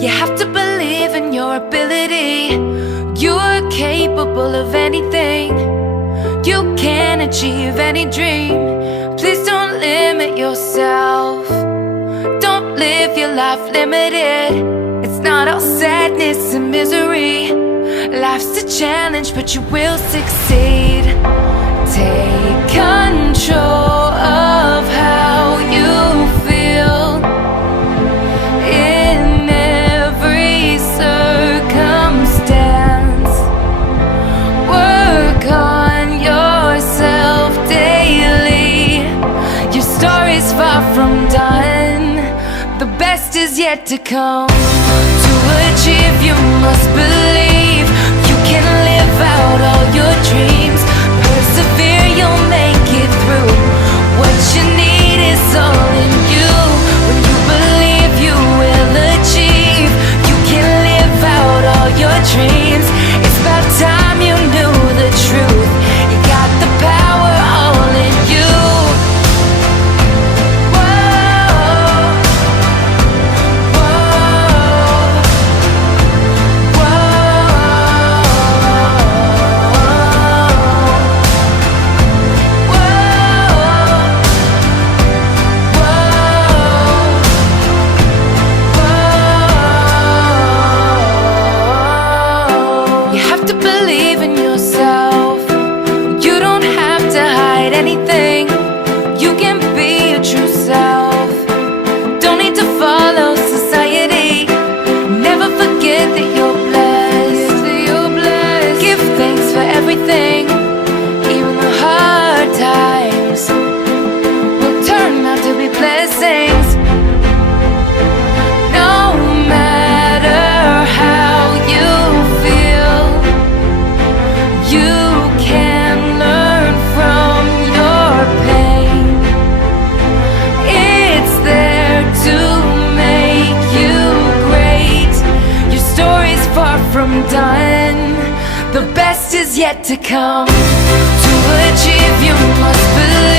You have to believe in your ability. You're capable of anything. You can achieve any dream. Please don't limit yourself. Don't live your life limited. It's not all sadness and misery. Life's a challenge, but you will succeed. Take control of how you feel in every circumstance. Work on yourself daily. Your story's far from done. The best is yet to come. To achieve, you must believe. You can live out all your dreams. Persevere, you'll make it through. What you need is all in you. When you believe, you will achieve. You can live out all your dreams. It's about time you knew the truth. You got the power all in you. Anything, you can be your true self. Don't need to follow society. Never forget that you're blessed. Give thanks for everything. Even the hard times will turn out to be blessings. No matter how you feel, you can learn from pain. It's there to make you great. Your story's far from done. The best is yet to come. To achieve, you must believe.